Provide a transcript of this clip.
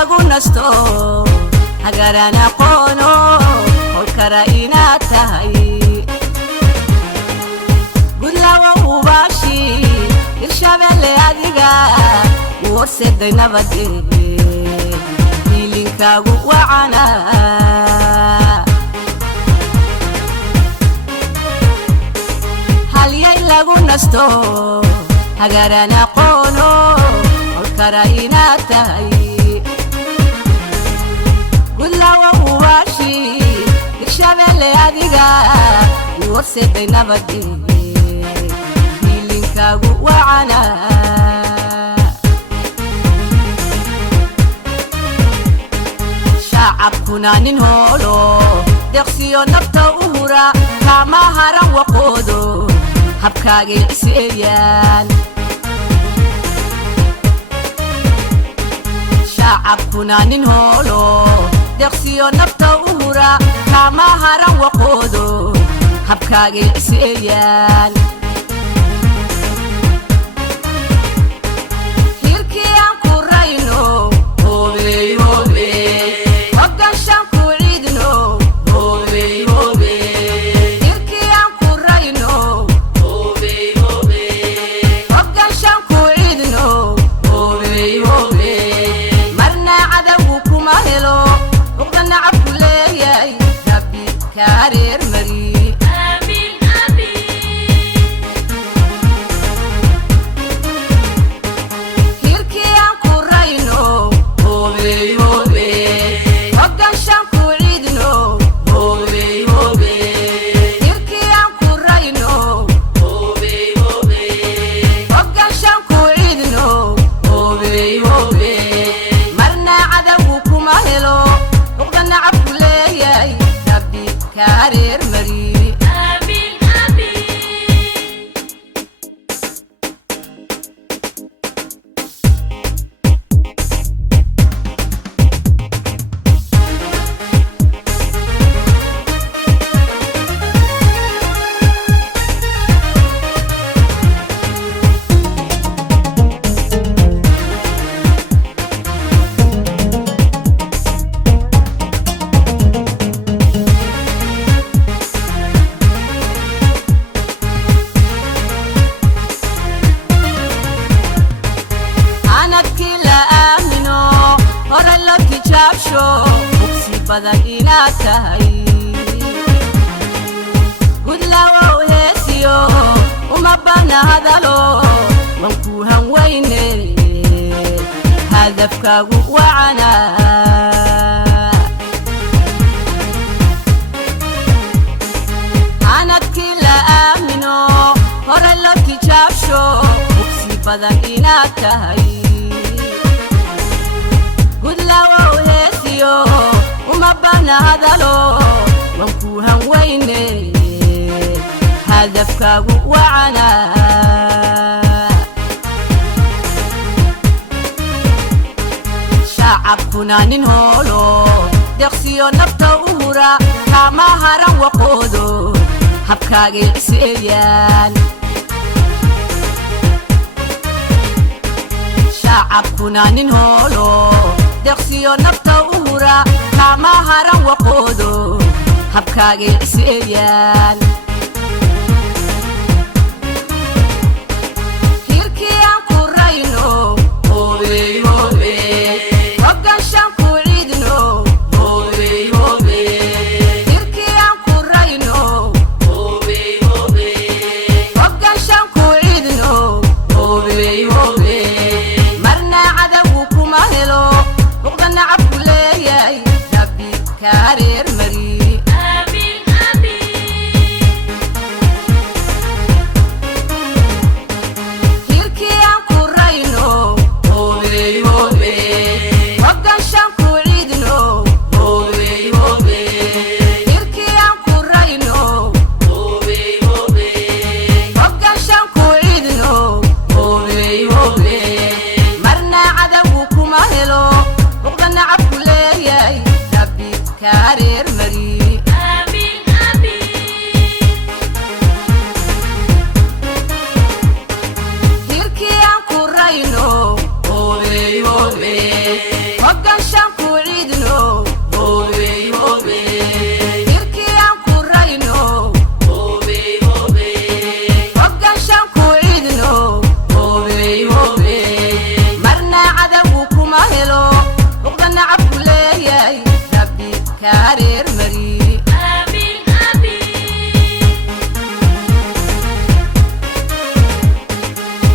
lagu nasto agarana qono kolkara inaad tahay gudlawa ubashi irshabelle adiga warseday nabade hiilinkaagu wacana halyay lagu nasto agarana qono kolkara inaad tahay gudlawa ubashi irshabelle adiga warseday nabade hiilinkaagu wacana shacabkuna nin holo deqsiyo nafta u hura kama haran waqoodo habkaagay iseeyaan shacabkuna nin holo deqsiyo nafta u hura kama haran waqoodo habkaagay iseeyaan hirkii aan ku rayno hobey hobey hogganshaan ku ciidno hobey hobey hirkii aan ku rayno hobey hobey hogganshaan ku ciidno hobey hobey marna cadawgu kuma helo uqda nacabku leeyahay rabbi kaareer mari كارير مري آمين آمين badan inaad tahay gudlawa heesiyo uma bana hadalo wanku hanweyne hadafkaagu wacana anadkii la aamino hore lo tijaabsho mugsi badan inaad tahay gudlawa heesiyo uma bana hadalo wanku hanweyne hadafkaagu wacana shacabkuna nin holo deqsiyo nafta u hura kama haran waqoodo habkaagay iseeyaan shacabkuna nin holo deqsiyo nafta u hura kama haran waqoodo habkaagay iseeyaan hirkii aan ku rayno hobey hobey hogganshaan ku ciidno hobey hobey hirkii aan ku rayno hobey hobey hogganshaan ku ciidno hobey hobey marna cadawgu kuma helo uqda nacabku leeyahay rabbi kaareer mari آمين آمين hareer mari